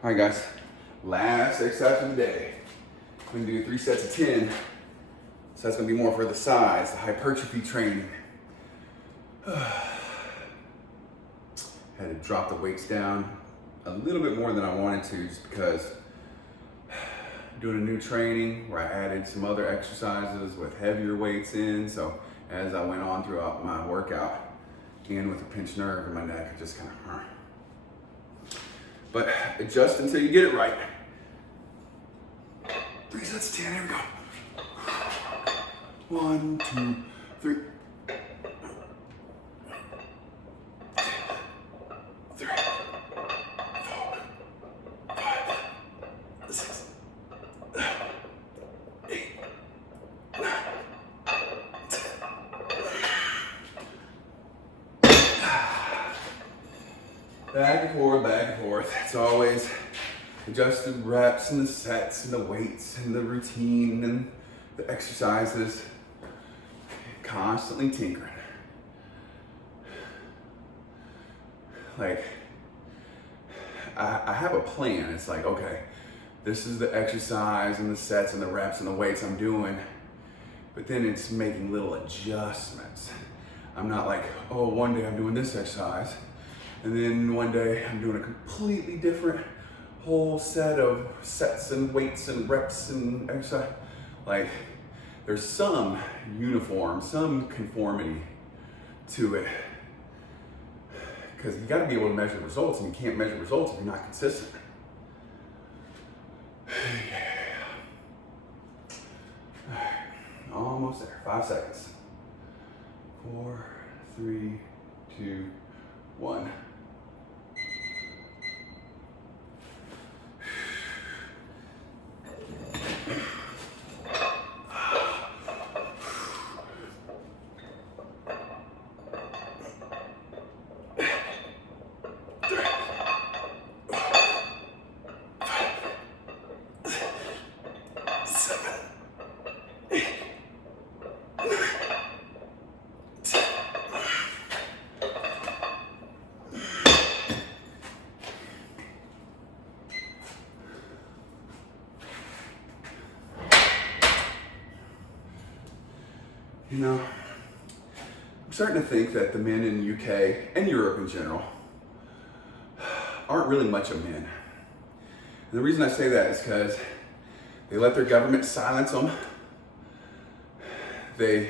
All right, guys, last exercise of the day. We're gonna do 3 sets of 10. So that's gonna be more for the sides, the hypertrophy training. Had to drop the weights down a little bit more than I wanted to just because doing a new training where I added some other exercises with heavier weights in. So as I went on throughout my workout and with a pinched nerve in my neck, it just kind of but adjust until you get it right. 3 sets of 10, here we go. 1, 2, 3. 3, 4, 5, 6, 8, 9, 10. Back and forth, back and forth. It's always adjust the reps and the sets and the weights and the routine and the exercises. Constantly tinkering. Like, I have a plan. It's like, okay, this is the exercise and the sets and the reps and the weights I'm doing. But then it's making little adjustments. I'm not like, oh, one day I'm doing this exercise, and then one day I'm doing a completely different whole set of sets and weights and reps and exercise. Like, there's some uniform, some conformity to it. Because you gotta be able to measure results, and you can't measure results if you're not consistent. Almost there, 5 seconds. 4, 3, 2, 1. You know, I'm starting to think that the men in the UK and Europe in general aren't really much of men. And the reason I say that is because they let their government silence them. They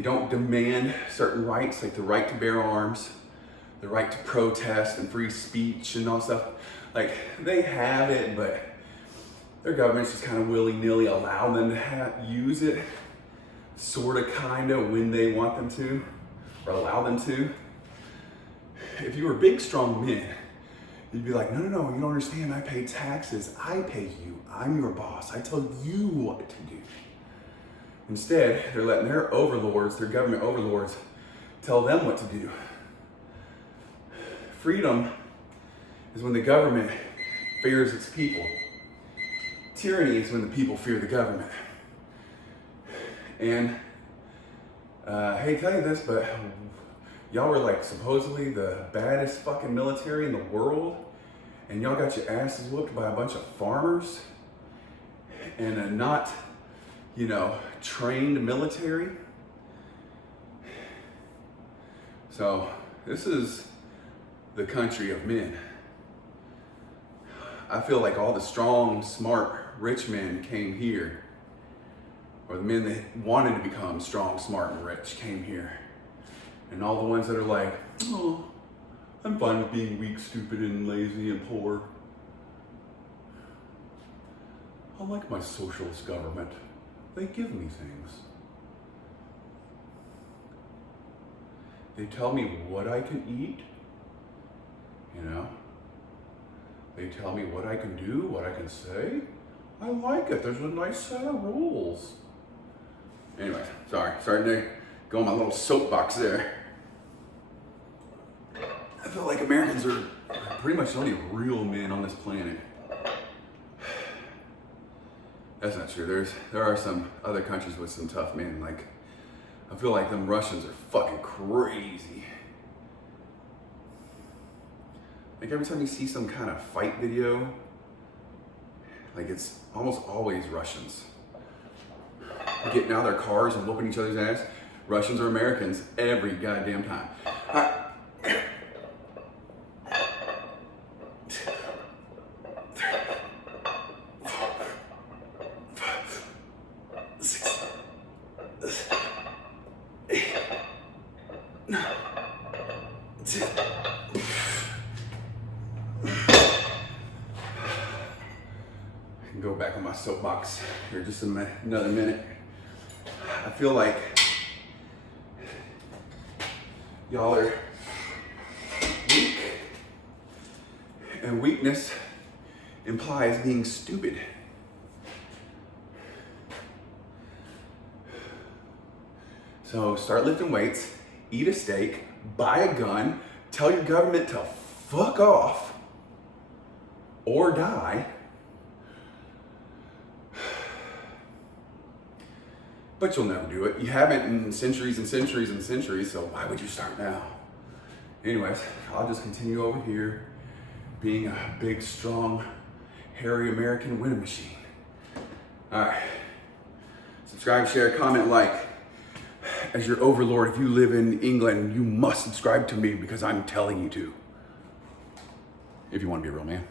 don't demand certain rights, like the right to bear arms, the right to protest and free speech and all stuff. Like, they have it, but their governments just kind of willy-nilly allow them to use it. Sort of, kind of, when they want them to, or allow them to. If you were big, strong men, you'd be like, no, you don't understand, I pay taxes, I pay you, I'm your boss, I tell you what to do. Instead, they're letting their overlords, their government overlords, tell them what to do. Freedom is when the government fears its people. Tyranny is when the people fear the government. And I hate to tell you this, but y'all were like supposedly the baddest fucking military in the world, and y'all got your asses whooped by a bunch of farmers and a not, trained military. So this is the country of men. I feel like all the strong, smart, rich men came here. Or the men that wanted to become strong, smart, and rich came here. And all the ones that are like, oh, I'm fine with being weak, stupid, and lazy, and poor. I like my socialist government. They give me things. They tell me what I can eat, They tell me what I can do, what I can say. I like it. There's a nice set of rules. Anyway, starting to go on my little soapbox there. I feel like Americans are pretty much the only real men on this planet. That's not true. There are some other countries with some tough men. Like, I feel like them Russians are fucking crazy. Like every time you see some kind of fight video, like it's almost always Russians getting out of their cars and whooping each other's ass. Russians or Americans every goddamn time. All right. 6, 8, 9, 10. I can go back on my soapbox here just another minute. I feel like y'all are weak, and weakness implies being stupid. So start lifting weights, eat a steak, buy a gun, tell your government to fuck off or die. But you'll never do it. You haven't in centuries and centuries and centuries, so why would you start now? Anyways, I'll just continue over here being a big, strong, hairy American winning machine. All right. Subscribe, share, comment, like. As your overlord, if you live in England, you must subscribe to me because I'm telling you to. If you want to be a real man.